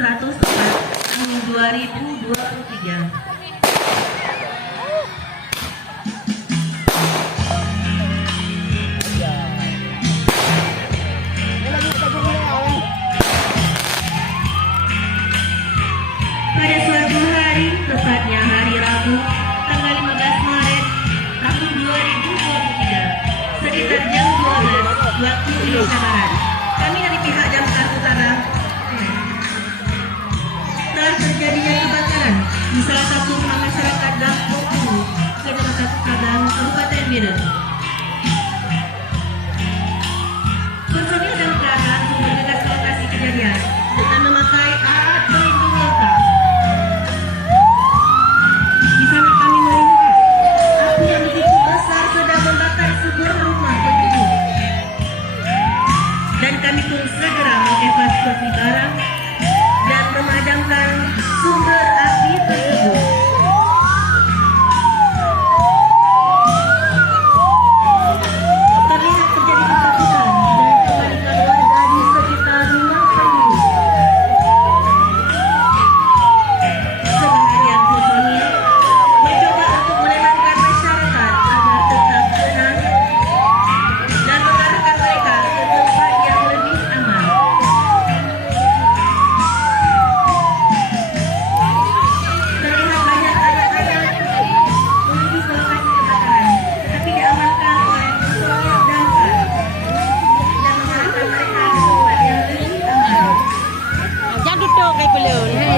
104 tahun 2023. Pada suatu hari, tepatnya hari Rabu, tanggal 15 Maret tahun 2023, sekitar jam 12 waktu Indonesia Barat, kami dari pihak Damkar Utara telah terjadinya kebakaran di salah satu rumah masyarakat Gampong Ulu, Kecamatan Kabang, Kabupaten Bira. Personil damkar langsung bergegas ke lokasi kejadian dengan memakai alat pelindung muka. Di sana kami melihat api yang begitu besar sedang membakar sebuah rumah penduduk. Dan kami pun segera mengevakuasi barang dan memadamkan sumber api tersebut. Terlihat terjadi ketakutan dan kepanikan warga di sekitar rumah penduduk. Sebahagian personil mencoba untuk menenangkan masyarakat agar tetap tenang dan mengarahkan mereka ke tempat yang lebih aman. Terlihat banyak anak-anak menuju ke lokasi kebakaran, tetapi diamankan oleh personil damkar dan mengarahkan mereka ke tempat yang lebih aman. Jangan duduk kayak belum.